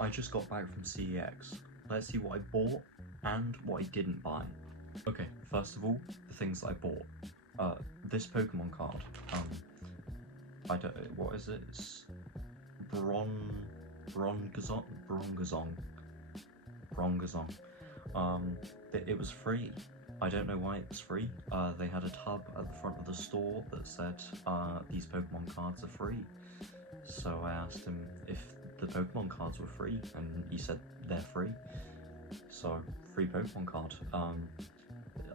I just got back from CEX. Let's see what I bought and what I didn't buy. Okay, first of all, the things that I bought. This Pokemon card. I don't. What is it? It's Brongazong. It was free. I don't know why it was free. They had a tub at the front of the store that said, these Pokemon cards are free. So I asked him if the Pokemon cards were free, and he said they're free. So, free Pokemon card. I'm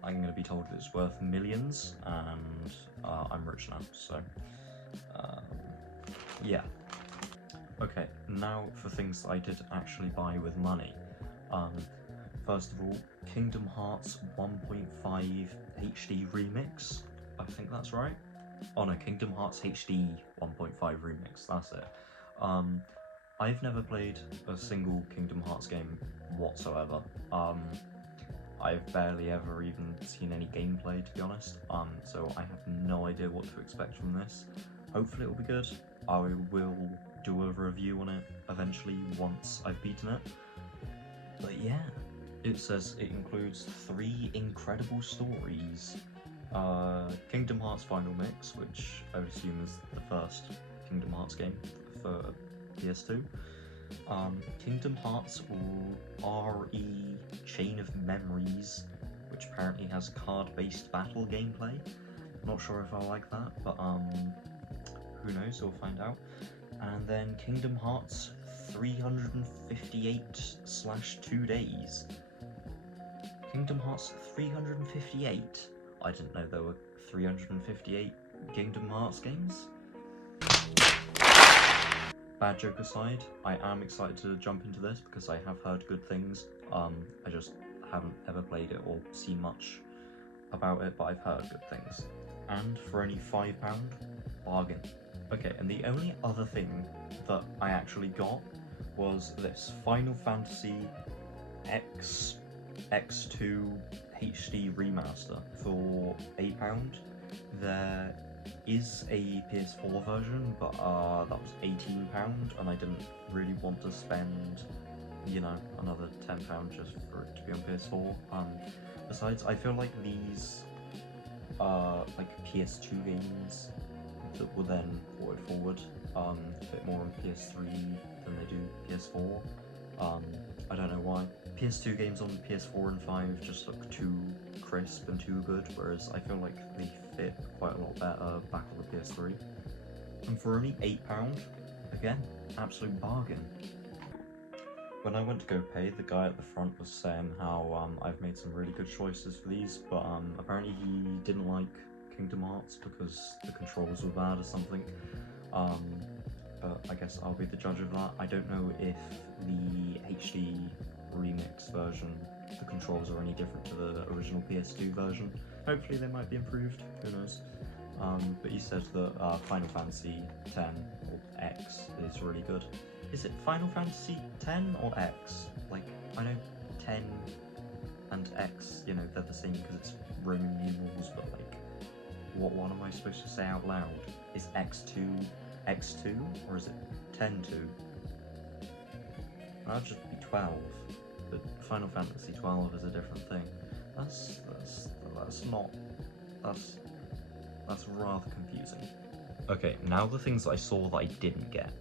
going to be told it's worth millions, and I'm rich now, so yeah. Okay, now for things that I did actually buy with money. First of all, Kingdom Hearts 1.5 HD Remix. I think that's right. Oh no, Kingdom Hearts HD 1.5 Remix, that's it. I've never played a single Kingdom Hearts game whatsoever. I've barely ever even seen any gameplay, to be honest, so I have no idea what to expect from this. Hopefully it'll be good. I will do a review on it eventually once I've beaten it. But yeah, it says it includes 3 incredible stories. Kingdom Hearts Final Mix, which I would assume is the first Kingdom Hearts game for PS2. Kingdom Hearts RE Chain of Memories, which apparently has card-based battle gameplay. Not sure if I like that, but who knows, we'll find out. And then Kingdom Hearts 358/2 days. Kingdom Hearts 358? I didn't know there were 358 Kingdom Hearts games. Bad joke aside, I am excited to jump into this because I have heard good things. I just haven't ever played it or seen much about it, but I've heard good things. And for only £5, bargain. Okay, and the only other thing that I actually got was this Final Fantasy X2 HD Remaster for £8. There is a PS4 version, but that was £18, and I didn't really want to spend, you know, another £10 just for it to be on PS4. Besides, I feel like these like PS2 games that were then ported forward a bit more on PS3 than they do PS4. I don't know why. PS2 games on PS4 and 5 just look too crisp and too good, whereas I feel like they fit quite a lot better back on the PS3. And for only £8, again, absolute bargain. When I went to go pay, the guy at the front was saying how I've made some really good choices for these, but apparently he didn't like Kingdom Hearts because the controls were bad or something. But I guess I'll be the judge of that. I don't know if the HD remix version, the controls are any different to the original PS2 version. Hopefully they might be improved, who knows. But he said that Final Fantasy X, or X, is really good. Is it Final Fantasy X or X? Like, I know 10 and X, you know, they're the same because it's Roman numerals, but like, what am I supposed to say out loud? Is X2 X2, or is it 10-2? That'd just be 12. But Final Fantasy 12 is a different thing. That's rather confusing. Okay, now the things that I saw that I didn't get.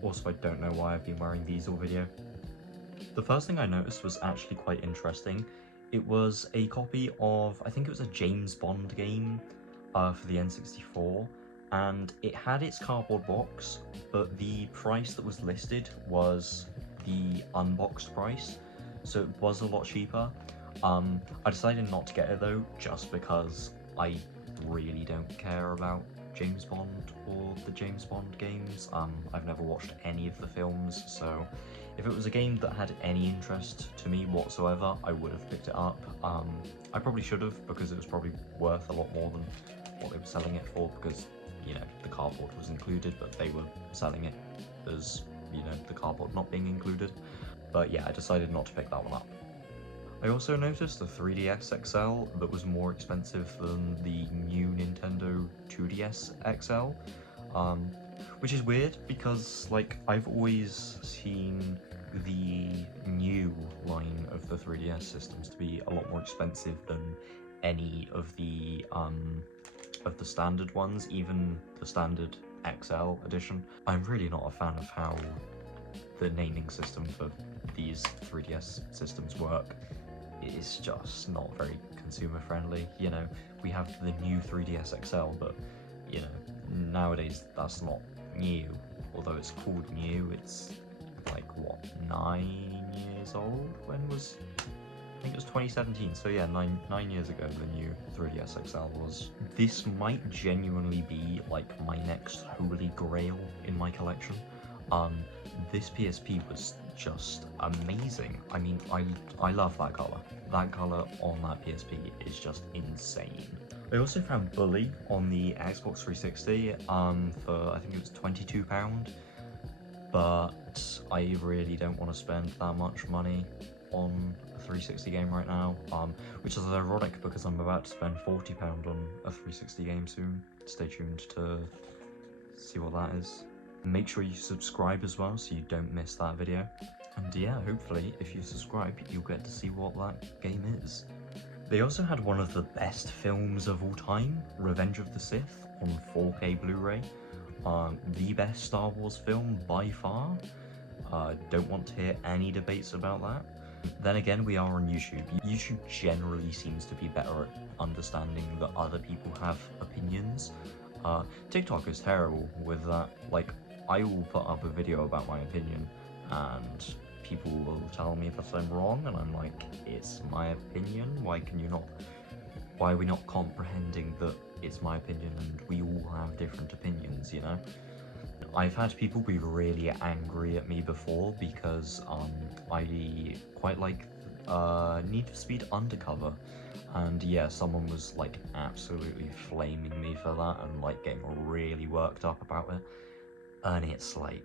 Also, I don't know why I've been wearing these all video. The first thing I noticed was actually quite interesting. It was a copy of, I think it was a James Bond game for the N64, and it had its cardboard box, but the price that was listed was the unboxed price, so it was a lot cheaper. I decided not to get it though, just because I really don't care about James Bond or the James Bond games. I've never watched any of the films, so if it was a game that had any interest to me whatsoever, I would have picked it up. I probably should have, because it was probably worth a lot more than what they were selling it for, because, you know, the cardboard was included, but they were selling it as, you know, the cardboard not being included. But yeah, I decided not to pick that one up. I also noticed the 3DS XL that was more expensive than the new Nintendo 2DS XL, which is weird because, like, I've always seen the new line of the 3DS systems to be a lot more expensive than any of the standard ones, even the standard XL edition. I'm really not a fan of how the naming system for these 3DS systems work. It's just not very consumer friendly. You know, we have the new 3DS XL, but you know, nowadays that's not new. Although it's called new, it's like what, 9 years old? When was, I think it was 2017, so yeah, nine years ago the new 3DS XL was. This might genuinely be like my next holy grail in my collection. This PSP was just amazing. I mean, I love that color. That color on that PSP is just insane. I also found Bully on the Xbox 360 for I think it was £22, but I really don't want to spend that much money on a 360 game right now, which is ironic because I'm about to spend £40 on a 360 game soon. Stay tuned to see what that is. Make sure you subscribe as well so you don't miss that video. And yeah, hopefully if you subscribe you'll get to see what that game is. They also had one of the best films of all time, Revenge of the Sith, on 4K Blu-ray. The best Star Wars film by far. Don't want to hear any debates about that. Then again, we are on YouTube. YouTube generally seems to be better at understanding that other people have opinions. TikTok is terrible with that. Like, I will put up a video about my opinion and people will tell me that I'm wrong, and I'm like, it's my opinion, why are we not comprehending that it's my opinion and we all have different opinions, you know? I've had people be really angry at me before because I quite like Need for Speed Undercover, and yeah, someone was like absolutely flaming me for that and like getting really worked up about it, and it's like,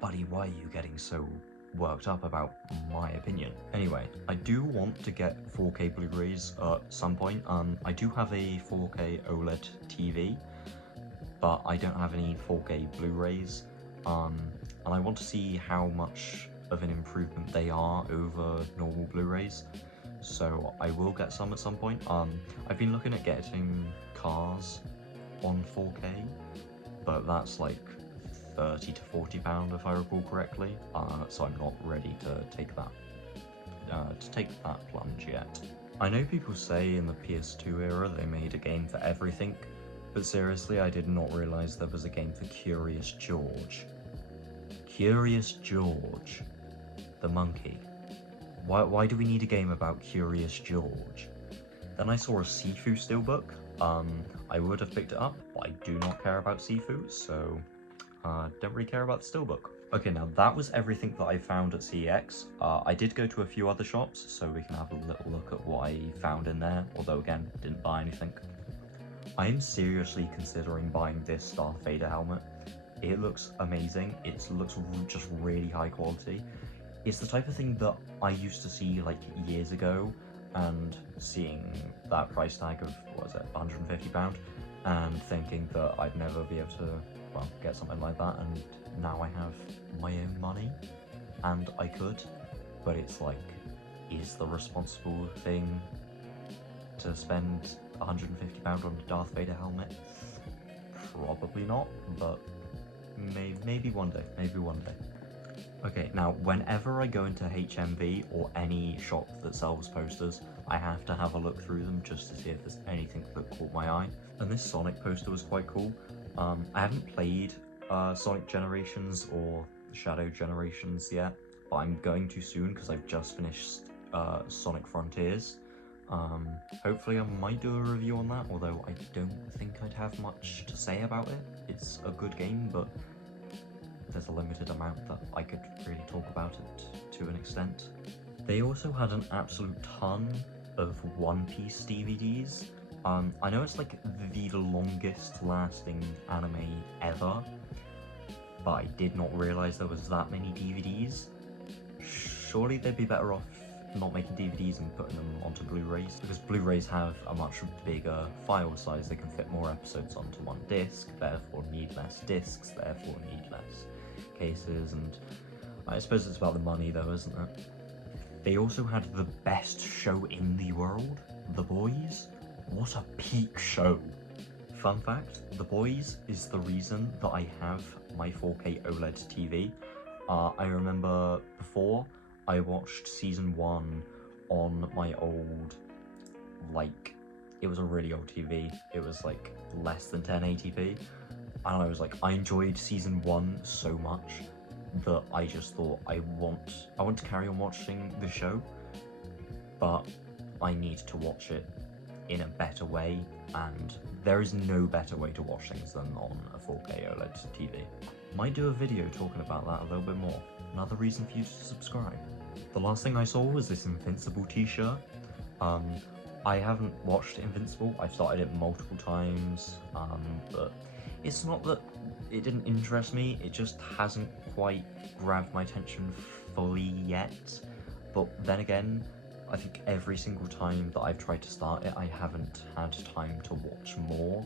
buddy, why are you getting so worked up about my opinion? Anyway, I do want to get 4K Blu-rays at some point. I do have a 4K OLED TV, but I don't have any 4K Blu-rays, and I want to see how much of an improvement they are over normal Blu-rays, so I will get some at some point. I've been looking at getting Cars on 4K, but that's like £30 to £40 if I recall correctly, so I'm not ready to take that plunge yet. I know people say in the PS2 era they made a game for everything, but seriously, I did not realise there was a game for Curious George. Curious George, the monkey. Why do we need a game about Curious George? Then I saw a Sifu steelbook. I would have picked it up, but I do not care about Sifu, so don't really care about the steelbook. Okay, now that was everything that I found at CeX. I did go to a few other shops, so we can have a little look at what I found in there, although again, didn't buy anything. I am seriously considering buying this Darth Vader helmet. It looks amazing, it looks just really high quality. It's the type of thing that I used to see like years ago, and seeing that price tag of, what was it, £150, and thinking that I'd never be able to, well, get something like that, and now I have my own money, and I could, but it's like, is the responsible thing to spend £150 on a Darth Vader helmet? Probably not, but maybe one day, Okay, now whenever I go into HMV or any shop that sells posters, I have to have a look through them just to see if there's anything that caught my eye. And this Sonic poster was quite cool. I haven't played Sonic Generations or Shadow Generations yet, but I'm going to soon because I've just finished Sonic Frontiers. Hopefully I might do a review on that, although I don't think I'd have much to say about it. It's a good game, but there's a limited amount that I could really talk about it to an extent. They also had an absolute ton of One Piece DVDs. I know it's like the longest lasting anime ever, but I did not realise there was that many DVDs. Surely they'd be better off not making DVDs and putting them onto Blu-rays, because Blu-rays have a much bigger file size. They can fit more episodes onto one disc, therefore need less discs, therefore need less cases, and I suppose it's about the money though, isn't it? They also had the best show in the world, The Boys. What a peak show. Fun fact, The Boys is the reason that I have my 4K OLED TV. I remember before, I watched season 1 on my old, like, it was a really old TV. It was like less than 1080p. And I was like, I enjoyed season 1 so much that I just thought I want to carry on watching the show, but I need to watch it in a better way, and there is no better way to watch things than on a 4K OLED TV. Might do a video talking about that a little bit more. Another reason for you to subscribe. The last thing I saw was this Invincible t-shirt. I haven't watched Invincible. I've started it multiple times, but it's not that it didn't interest me, it just hasn't quite grabbed my attention fully yet. But then again, I think every single time that I've tried to start it, I haven't had time to watch more.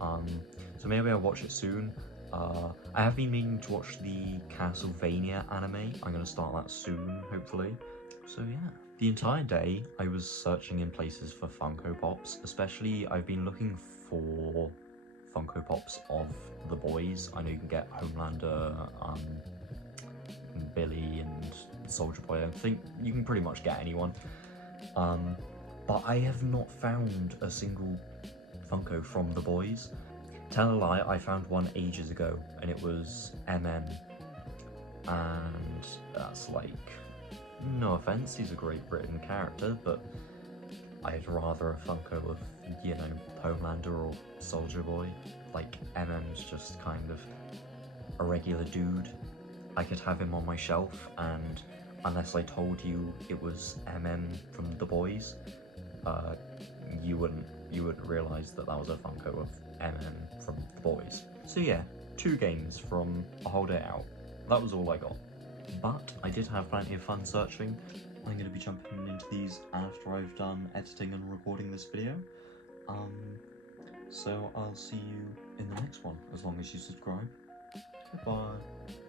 So maybe I'll watch it soon. I have been meaning to watch the Castlevania anime. I'm going to start that soon, hopefully. So yeah. The entire day, I was searching in places for Funko Pops. Especially, I've been looking for Funko Pops of The Boys. I know you can get Homelander, Billy and Soldier Boy. I think you can pretty much get anyone. But I have not found a single Funko from The Boys. Tell a lie, I found one ages ago, and it was MM. And that's like, no offense, he's a great Britain character, but I'd rather a Funko of, you know, Homelander or Soldier Boy. Like, MM's just kind of a regular dude. I could have him on my shelf, and unless I told you it was MM from The Boys, you wouldn't realise that that was a Funko of MM from The Boys. So yeah, 2 games from a whole day out. That was all I got. But I did have plenty of fun searching. I'm going to be jumping into these after I've done editing and recording this video. So I'll see you in the next one, as long as you subscribe. Goodbye.